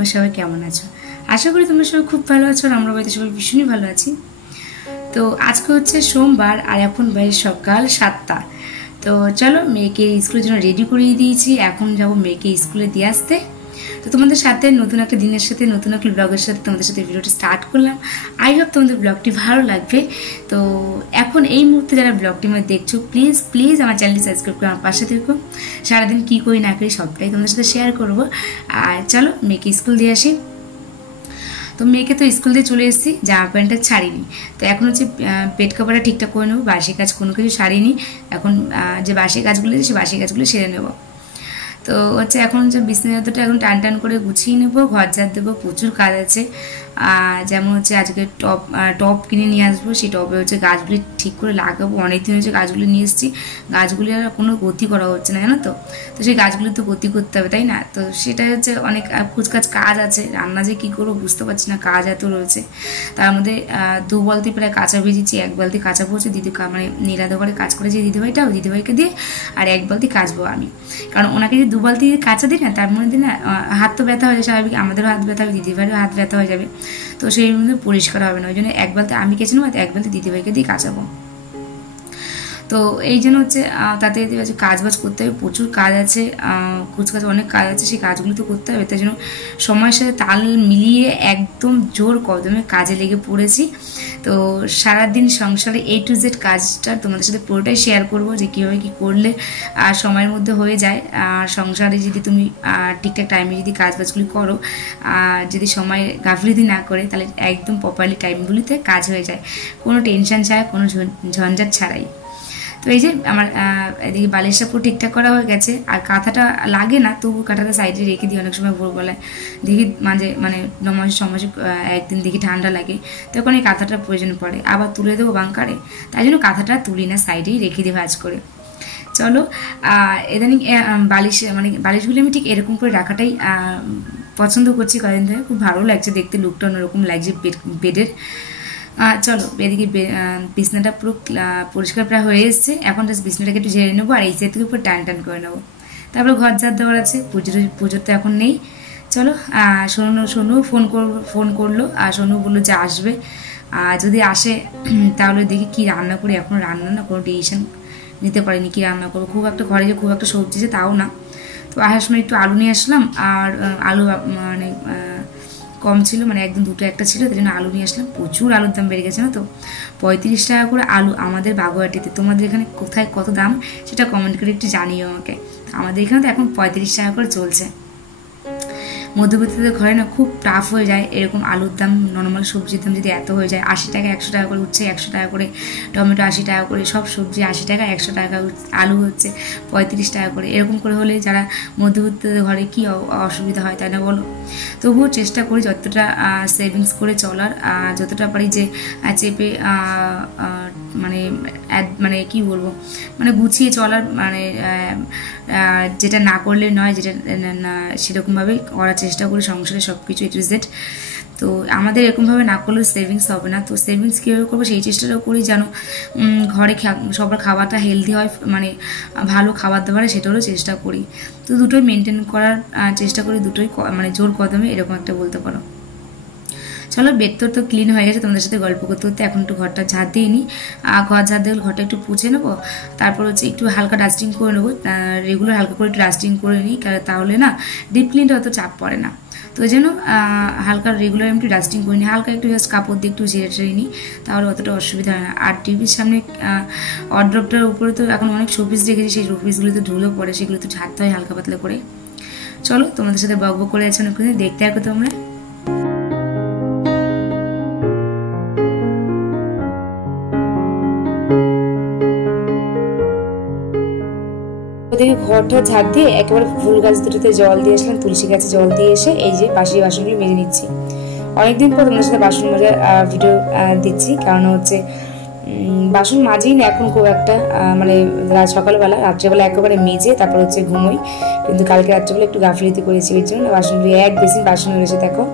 তোমরা সবাই কেমন আছো? আশা করি তোমরা সবাই খুব ভালো আছো আর আমরা বাড়িতে সবাই ভীষণই ভালো আছি। তো আজকে হচ্ছে সোমবার আর এখন বাইরে সকাল 7টা। তো চলো মেয়েকে স্কুলের জন্য রেডি করিয়ে দিয়েছি, এখন যাবো মেয়েকে স্কুলে দিয়ে আসতে। তো তোমাদের সাথে নতুন একটা দিনের সাথে নতুন একটা ব্লগের সাথে তোমাদের সাথে ভিডিওটা স্টার্ট করলাম। আই হোপ তোমাদের ব্লগটি ভালো লাগবে। তো এখন এই মুহূর্তে যারা ব্লগটি মানে দেখছো প্লিজ প্লিজ আমার চ্যানেলটি সাবস্ক্রাইব করে আমার পাশে থেকো। সারাদিন কী করি না করি সবটাই তোমাদের সাথে শেয়ার করবো। আর চলো মেয়েকে স্কুল দিয়ে আসি। তো মেয়েকে তো স্কুল দিয়ে চলে এসেছি, জামা প্যান্টটা ছাড়িনি। তো এখন হচ্ছে পেট কাপড়টা ঠিকঠাক করে নেবো, বাসি কাজ কোনো কিছু সারিনি। এখন যে বাসি কাজগুলো সে বাসি কাজগুলো সেরে নেবো। তো হচ্ছে এখন হচ্ছে বিছানাটা এখন টান টান করে গুছিয়ে নেবো, ঘর ঝাড় দেবো, প্রচুর কাজ আছে। যেমন হচ্ছে আজকে টব কিনে নিয়ে আসবো, সেই টবে হচ্ছে গাছগুলি ঠিক করে লাগাবো। অনেকদিন হচ্ছে গাছগুলি নিয়ে এসেছি, গাছগুলি আর কোনো গতি করা হচ্ছে না জানো তো। তো সেই গাছগুলি তো গতি করতে হবে তাই না? তো সেটাই হচ্ছে অনেক কুচকাচ কাজ আছে, রান্না যে কী করবো বুঝতে পারছি না, কাজ এত রয়েছে। তার মধ্যে 2 বালতি প্রায় কাঁচা ভেজেছি, 1 বালতি কাঁচা পড়ছে মানে নীলাদ ঘরে কাজ করেছি দিদিভাইটা, ওই দিদিভাইকে দিয়ে, আর 1 বালতি কাচবো আমি। কারণ ওনাকে যে 2 বালতি কাঁচা দিই না, তার মধ্যে না হাত তো ব্যথা হয়ে যায় স্বাভাবিক, আমাদেরও হাত ব্যথা হবে, দিদিভাইয়েরও হাত ব্যথা হয়ে যাবে। তো সেই মধ্যে পরিষ্কার হবে না, ওই জন্য 1 বালতি আমি কেচে নেবো, 1 বালতি দিদিভাইকে দিয়ে কাচাবো। তো এই জন্য হচ্ছে তাতে কাজ বাজ করতে হবে, প্রচুর কাজ আছে, কুচকাচ অনেক কাজ আছে, সেই কাজগুলো তো করতে হবে। তাই জন্য সময়ের সাথে তাল মিলিয়ে একদম জোর কদমে কাজে লেগে পড়েছি। তো সারাদিন সংসারে A to Z কাজটা তোমাদের সাথে পুরোটাই শেয়ার করবো, যে কীভাবে কী করলে আর সময়ের মধ্যে হয়ে যায়। আর সংসারে যদি তুমি ঠিকঠাক টাইমে যদি কাজ বাজগুলি করো, আর যদি সময় গাফিলতি না করে, তাহলে একদম প্রপারলি টাইমগুলিতে কাজ হয়ে যায়, কোনো টেনশন ছাড়া, কোনো ঝঞ্ঝাট ছাড়াই। তো এই যে আমার এদিকে বালিশটা পুরো ঠিকঠাক করা হয়ে গেছে, আর কাঁথাটা লাগে না, তবু কাঁথাটা সাইডে রেখে দিই। অনেক সময় ভোরবেলায় দেখি মানে নমাসে একদিন দেখি ঠান্ডা লাগে, তখন এই কাঁথাটার প্রয়োজন পড়ে, আবার তুলে দেবো বাঙ্কারে, তাই জন্য কাঁথাটা তুলি না, সাইডেই রেখে দিই ভাঁজ করে। চলো ইদানিং বালিশগুলি আমি ঠিক এরকম করে রাখাটাই পছন্দ করছি কয়েকদিন ধরে, খুব ভালো লাগছে দেখতে, লুকটা অন্যরকম লাগছে বেডের। চলো এদিকে বিছনাটা পুরো পরিষ্কার প্রায় হয়ে এসছে, এখন জাস্ট বিছনাটাকে একটু ঝেড়ে নেবো, আর এই সাইড থেকে পুরো টান করে নেবো। তারপরে ঘর ঝাড় দেওয়ার আছে, পুজোর তো এখন নেই। চলো সোনু ফোন করলো, আর সোনু বললো যে আসবে, যদি আসে তাহলে দেখি কি রান্না করি। এখন রান্না না কোনো ডিসিশন নিতে পারিনি কি রান্না করবো, ঘরে যে খুব একটা সবজি আছে তাও না। তো আসার সময় একটু আলু নিয়ে আসলাম, আর আলু মানে কম ছিল, মানে একদম দুটো একটা ছিল, তাই জন্য আলু নিয়ে আসলাম। প্রচুর আলুর দাম বেড়ে গেছে না, তো 35 টাকা করে আলু আমাদের বাগুয়াটিতে। তোমাদের এখানে কোথায় কত দাম সেটা কমেন্ট করে একটু জানিও আমাকে। আমাদের এখানে তো এখন 35 টাকা করে চলছে। মধ্যবিত্তদের ঘরে না খুব টাফ হয়ে যায় এরকম আলুর দাম, নর্মাল সবজির দাম যদি এত হয়ে যায়, 80 টাকা 100 টাকা করে উঠছে, 100 টাকা করে টমেটো, 80 টাকা করে সব সবজি, 80 টাকা 100 টাকা আলু হচ্ছে 35 টাকা করে। এরকম করে হলে যারা মধ্যবিত্তদের ঘরে কি অসুবিধা হয় তাই না বলো। তবুও চেষ্টা করি যতটা সেভিংস করে চলার, যতটা পারি যে চেপে মানে কি বলবো, মানে গুছিয়ে চলার, মানে যেটা না করলে নয়, যেটা সেরকমভাবে করার চেষ্টা করি সংসারে সব কিছু A to Z। তো আমাদের এরকমভাবে না করলে সেভিংস হবে না। তো সেভিংস কীভাবে করবো সেই চেষ্টাটাও করি, যেন ঘরে সবার খাবারটা হেলদি হয়, মানে ভালো খাবার দাবার সেটারও চেষ্টা করি। তো দুটোই মেনটেন করার চেষ্টা করি, দুটোই মানে জোর কদমে, এরকম একটা বলতে পারো। চলো বেড তো ক্লিন হয়ে গেছে, তোমাদের সাথে গল্প করতে করতে এখন একটু ঘরটা ঝাড় দিয়ে নিই। ঘর ঝাড় দিয়ে ঘরটা একটু পুছে নেবো, তারপর হচ্ছে একটু হালকা ডাস্টিং করে নেবো, রেগুলার হালকা করে একটু ডাস্টিং করে নিই, তাহলে না ডিপ ক্লিনটা অত চাপ পড়ে না। তো ওই জন্য হালকা রেগুলার আমি একটু ডাস্টিং করে নিই, হালকা একটু জাস্ট কাপড় দিয়ে একটু ঝেড়ে নিই, তাহলে অতটা অসুবিধা হয় না। আর টিভির সামনে ওয়ারড্রপটার উপরে তো এখন অনেক শোপিস রেখেছি, সেই শোপিসগুলো তো ধুলো পড়ে, সেগুলো তো ঝাড়তে হয় হালকা পাতলা করে। চলো তোমাদের সাথে বকবক করে আছে অনেকক্ষণ, দেখতে আর তোমরা। ওদিকে ঘরটা ঝাড় দিয়ে একেবারে ফুল গাছ দুটোতে জল দিয়ে আসলাম, তুলসী গাছে জল দিয়ে এসে এই যে বাসি বাসনগুলো মেজে নিচ্ছি। অনেকদিন পর তোমাদের সাথে বাসন মাজার ভিডিও দিচ্ছি, কারণ হচ্ছে বাসন মাজিই না এখন খুব একটা, মানে সকালবেলা রাত্রেবেলা একেবারে মেজে তারপর হচ্ছে ঘুমোই, কিন্তু কালকে রাত্রেবেলা একটু গাফিলতি করেছি, ওই জন্য বাসনগুলি এক বেসিন বাসন হয়েছে দেখো।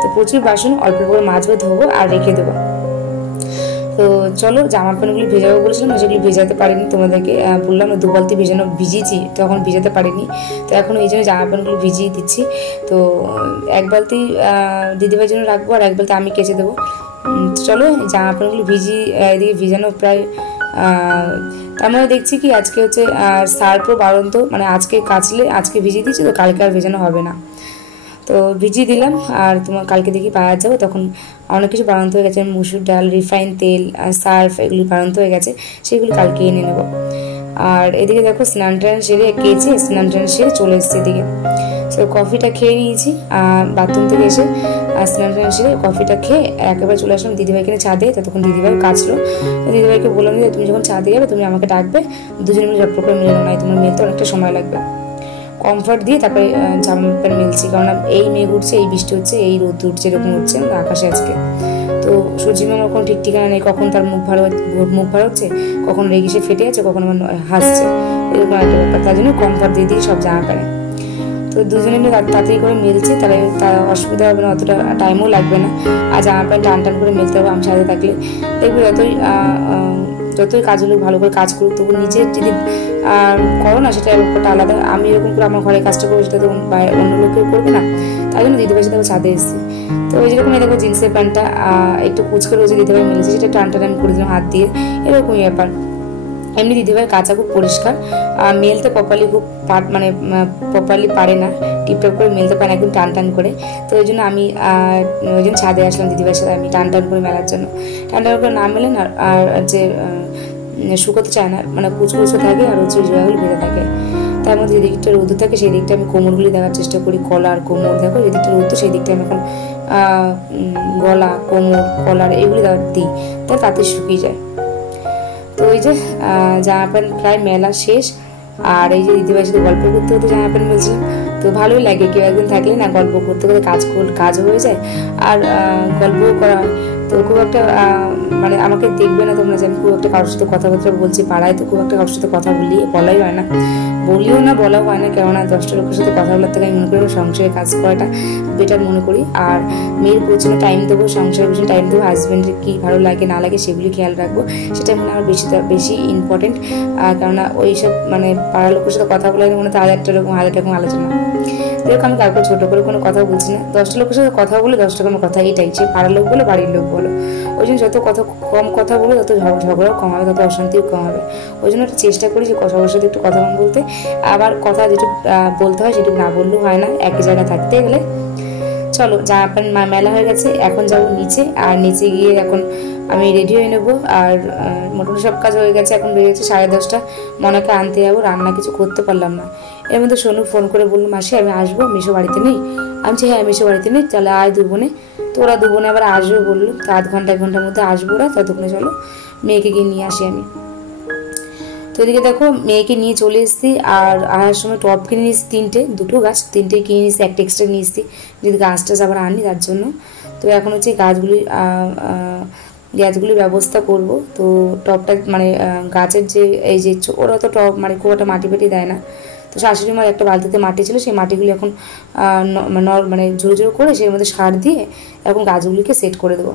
তো প্রচুর বাসন, অল্প করে মাজবো, ধোবো আর রেখে দেবো। তো চলো জামা প্যান্টগুলি ভেজাবো বলেছিলাম, সেগুলি ভেজাতে পারিনি, তোমাদেরকে বললাম না 2 বালতি ভিজিয়েছি, তখন ভিজাতে পারিনি। তো এখন এই জন্য জামা প্যান্টগুলি ভিজিয়ে দিচ্ছি। তো 1 বালতি দিদিভাইয়ের জন্য রাখবো আর 1 বালতি আমি কেচে দেবো। চলো জামা প্যান্টগুলি এদিকে ভিজানো প্রায়, তার মানে দেখছি কি আজকে হচ্ছে সার্ফও বাড়ন্ত, মানে আজকে কাচলে আজকে ভিজিয়ে দিচ্ছি, তো কালকে আর ভেজানো হবে না। তো ভিজিয়ে দিলাম, আর তোমার কালকে দেখি বাজার যাবো, তখন অনেক কিছু বাড়ন্ত হয়ে গেছে, মুসুর ডাল, রিফাইন তেল আর সার্ফ এগুলি বাড়ন্ত হয়ে গেছে, সেগুলি কালকে এনে নেবো। আর এদিকে দেখো স্নান টান সেরে কেচে স্নান টান সেরে চলে এসেছে এদিকে। তো কফিটা খেয়ে নিয়েছি বাথরুম থেকে এসে, স্নান টান সেরে কফিটা খেয়ে একেবারে চলে আসলাম দিদিভাইকে নিয়ে ছাদে। ততক্ষণ দিদিভাই কাচলো, দিদিভাইকে বললাম যে তুমি যখন ছাদে যাবে তুমি আমাকে ডাকবে, দুজনে মিলে ঝটপট করে মিলে নাই, তোমার মেলতে অনেকটা সময় লাগবে। কমফর্ট দিয়ে তারপরে জামা প্যান্ট মেলছি, কারণ এই মেঘ উঠছে, এই বৃষ্টি হচ্ছে, এই রোদ উঠছে, এরকম হচ্ছে আকাশে আজকে। তো সূর্যি মামার কোনো ঠিক ঠিকানা নেই, কখন তার মুখ ভার হচ্ছে, কখন রেগে সে ফেটে যাচ্ছে, কখন আমার হাসছে, এরকম একটা ব্যাপার। তার জন্য কমফর্ট দিয়ে সব জামা প্যান্ট। তো দুজনে মিলে তাড়াতাড়ি করে মেলছি, তাহলে তার অসুবিধা হবে না, অতটা টাইমও লাগবে না। আর জামা প্যান্ট টান করে মেলতে হবে আমি সাথে থাকলে। দেখবো যতই কাজগুলো ভালো করে কাজ করুক, তবু নিজের যদি করো না সেটা ব্যাপারটা আলাদা। আমি এরকম করে আমার ঘরে কাজটা করবো, সেটা তো অন্য লোক কেউ করবে না, তাই জন্য দিদিভাইয়ের সাথে ছাদে এসেছি। তো ওই যেরকম দেখো জিন্সের প্যান্টটা একটু কুচকে রয়েছে, দিদিভাই মেলেছে, সেটা টান করে দিলাম হাত দিয়ে, এরকমই ব্যাপার। এমনি দিদিভাই কাঁচা খুব পরিষ্কার, মেলতে প্রপারলি খুব মানে প্রপারলি পারে না, টিপটপ করে মেলতে পারে না, একদম টান করে। তো ওই জন্য আমি ওই জন্য ছাদে আসলাম দিদিভাইয়ের সাথে, আমি টান করে মেলার জন্য। টান করে না মেলে না আর যে শুকোতে চায় না, মানে কুচকুচো থাকে আর হচ্ছে জোড়াগুলি ভেজে থাকে। তার মধ্যে যে দিকটা রোদ থাকে সেই দিকটা আমি কোমরগুলি দেওয়ার চেষ্টা করি, কলার কোমর দেখো যে দিকটা রোদ, সেই দিকটা আমি এখন গলা কোমর কলার এগুলি দিই, তাতে শুকিয়ে যায়। তো ওই যে জামা প্যান্ট প্রায় মেলা শেষ, আর এই যে দিদিভাইয়ের সাথে গল্প করতে করতে জামা প্যান্ট মেলছিলাম। তো ভালোই লাগে, কেউ একদিন থাকলে না গল্প করতে করতে কাজও হয়ে যায় আর গল্পও করা হয়। তো খুব একটা মানে আমাকে দেখবে না তোমরা যে আমি খুব একটা কারোর সাথে কথাবার্তা বলছি, পাড়ায় তো খুব একটা কারোর সাথে কথা বলাই হয় না, বলিও না, বলাও হয় না, কেননা 10টা লোকের সাথে কথা বলার থেকে আমি মনে করি সংসারে কাজ করাটা বেটার মনে করি। আর মেয়ের পেছনে টাইম দেবো, সংসারের পেছনে টাইম দেবো, হাজব্যান্ডের কী ভালো লাগে না লাগে সেগুলি খেয়াল রাখবো, সেটা মনে আমার বেশি ইম্পর্টেন্ট। কেননা ওইসব মানে পাড়ার লোকের সাথে কথা বলে মনে হয় হাজার রকম আলোচনা। দেখো আমি কাউকে ছোটো করে কোনো কথা বলছি না, 10টা লোকের সাথে কথা বলে 10টা কোনো কথা, এটাই সে পাড়ার লোক বলো বাড়ির লোক বলো। ওই জন্য যত কম কথা বলো তত ঝগড়াও কম হবে, তত অশান্তিও কম হবে। ওই জন্য একটা চেষ্টা করি যে সবার সাথে একটু কথা বলতে, আবার কথা যেটুকু বলতে হয় সেটুকু না বললেও হয় না একই জায়গায় থাকতে গেলে। চলো জামা প্যান্ট মেলা হয়ে গেছে, এখন যাবো নিচে, আর নিচে গিয়ে এখন আমি রেডি হয়ে নেবো। আর মোটামুটি সব কাজ হয়ে গেছে, এখন বেরিয়ে গেছে 10:30, মনাকে আনতে যাবো, রান্না কিছু করতে পারলাম না। এর মধ্যে সোনু ফোন করে বললো মাসি আমি আসবো, মিশো বাড়িতে নেই। আমি হ্যাঁ মিশো বাড়িতে নেই, তাহলে আয় 2 বোনে। তো ওরা 2 বোনে আবার আসবে বললো, তো আধ ঘন্টা 1 ঘন্টার মধ্যে আসবো ওরা, ততক্ষণে চলো মেয়েকে গিয়ে নিয়ে আসি আমি। তো এদিকে দেখো মেয়েকে নিয়ে চলে এসেছি, আর আসার সময় টপ কিনে নিয়েছি 2 গাছ, 3টে কিনে নিয়েছি, একটা এক্সট্রা নিয়ে এসেছি যদি গাছটা আবার আনি তার জন্য। তো এখন হচ্ছে গাছগুলির ব্যবস্থা করব। তো টপটা মানে গাছের যে এই যে ওরা তো টপ মানে খুব একটা মাটি ফাটি দেয় না, তো শাশুড়ি মার একটা বালতিতে মাটি ছিল, সেই মাটিগুলি এখন মানে ঝুড়ো করে সেই মধ্যে সার দিয়ে এখন গাছগুলিকে সেট করে দেবো।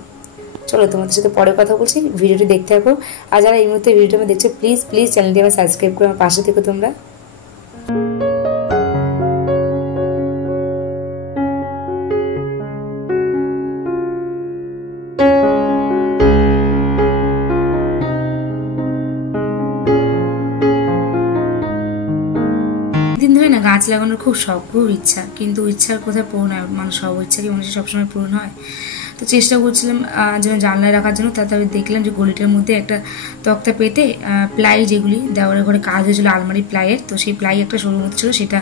চলো তোমাদের সাথে পরে কথা বলছি, ভিডিওটি দেখতে থাকো। আর যারা এই মুহূর্তে ভিডিওটা আমি দেখছো প্লিজ চ্যানেলটি আমার সাবস্ক্রাইব করে আমার পাশে থেকো তোমরা। দিন ধরে না গাছ লাগানোর খুব শখ, খুব ইচ্ছা, কিন্তু ইচ্ছার কোথায় পূরণ হয়, মানুষ সব ইচ্ছা কি মানুষের সবসময় পূরণ হয়। তো চেষ্টা করছিলাম যেন জানলায় রাখার জন্য, তাতে আমি দেখলাম যে গলিটার মধ্যে একটা তক্তা পেতে প্লাই যেগুলি দেওয়ার ঘরে কাজ হয়েছিল আলমারি প্লাইয়ের, তো সেই প্লাই একটা সরুর মধ্যে ছিল, সেটা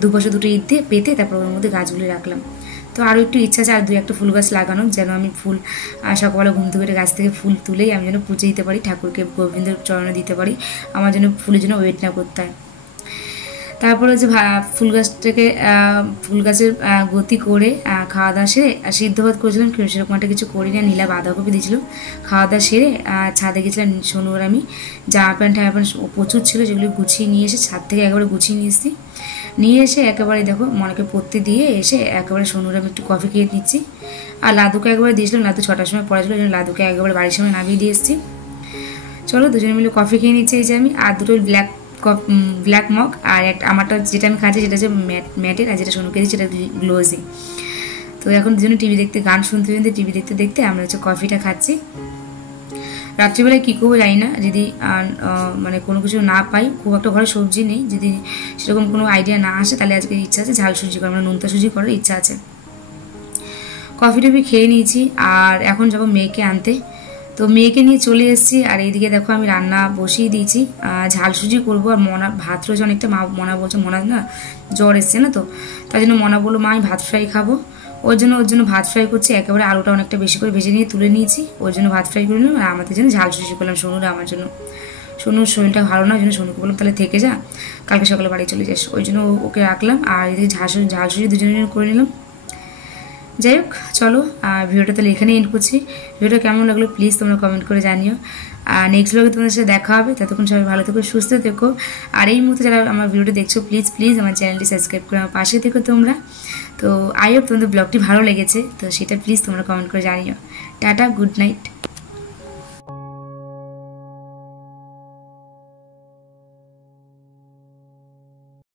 দুপাশে 2টো ইট দিয়ে পেতে তারপর ওর মধ্যে গাছগুলি রাখলাম। তো আরও একটু ইচ্ছা আছে আর 2-1টা ফুল গাছ লাগানো, যেন আমি ফুল সকালবেলা ঘুম থেকে গাছ থেকে ফুল তুলেই আমি যেন পুজো দিতে পারি, ঠাকুরকে গোবিন্দের চরণে দিতে পারি, আমার জন্য ফুলের জন্য ওয়েট না করতে হয়। তারপরে হচ্ছে ফুল গাছের গতি করে খাওয়া দাওয়া সেরে সিদ্ধ ভাত করেছিলাম, সেরকম একটা কিছু করি না, নীলা বাঁধাকপি দিয়েছিল। খাওয়া দাওয়া সেরে ছাদে গেছিলাম সোনু আর আমি, জামা প্যান্ট প্রচুর ছিল, যেগুলি গুছিয়ে নিয়ে এসে ছাদ থেকে একেবারে গুছিয়ে নিয়ে এসে একেবারে দেখো মনেকে পড়তে দিয়ে এসে একেবারে সোনুর আমি একটু কফি খেয়ে নিচ্ছি। আর লাদুকে একবার দিয়েছিলাম, লাদু 6টার সময় পড়া ছিল, লাদুকে একবার বাড়ির সময় নামিয়ে দিয়ে এসেছি। চলো দুজনে মিলে কফি খেয়ে নিচ্ছি এই যে আমি, আর দুটো ব্ল্যাক মগ, আর একটা আমারটা যেটা আমি খাচ্ছি সেটা হচ্ছে ম্যাটের, আর যেটা সোনুকে দিচ্ছি সেটা গ্লোজি। তো এখন দুজনে টিভি দেখতে, গান শুনতে শুনতে টিভি দেখতে দেখতে আমরা হচ্ছে কফিটা খাচ্ছি। রাত্রিবেলায় কী করবো জানি না, যদি মানে কোনো কিছু না পাই, খুব একটা ঘরে সবজি নেই, যদি সেরকম কোনো আইডিয়া না আসে তাহলে আজকে ইচ্ছা আছে ঝাল সুজি করার, মানে নোনতা সুজি করার ইচ্ছা আছে। কফি টফি খেয়ে নিয়েছি, আর এখন যাবো মেয়েকে আনতে। তো মেয়েকে নিয়ে চলে এসেছি, আর এইদিকে দেখো আমি রান্না বসিয়ে দিয়েছি, ঝাল সুজি করবো। আর মনা ভাত রয়েছে অনেকটা, মনা বলছে, মনা না জ্বর এসছে না, তো তাই জন্য মনা বললো মা আমি ভাত ফ্রাই খাবো, ওর জন্য ভাত ফ্রাই করছি। একেবারে আলুটা অনেকটা বেশি করে ভেজে নিয়ে তুলে নিয়েছি, ওর জন্য ভাত ফ্রাই করে নিলাম। আর আমাদের জন্য ঝাল সুজি করলাম, সোনুরা আমার জন্য। সোনুর শরীরটা ভালো না, ওই জন্য সোনুকে বললাম তাহলে থেকে যা, কালকে সকালে বাড়ি চলে যাস, ওই জন্য ওকে রাখলাম। আর এদিকে ঝাল সুজি দুজনের জন্য করে নিলাম। যাই হোক চলো, ভিডিওটা তাহলে এখানেই এন্ড করছি। ভিডিওটা কেমন লাগলো প্লিজ তোমরা কমেন্ট করে জানিও। আর নেক্সট ব্লগে তোমাদের সাথে দেখা হবে, ততক্ষণ সবাই ভালো থেকো, সুস্থ থেকো। আর এই মুহূর্তে যারা আমার ভিডিওটা দেখছো প্লিজ আমার চ্যানেলটি সাবস্ক্রাইব করে আমার পাশে থেকো তোমরা। তো আই হোপ তোমাদের ব্লগটি ভালো লেগেছে, তো সেটা প্লিজ তোমরা কমেন্ট করে জানিও। Tata, good night.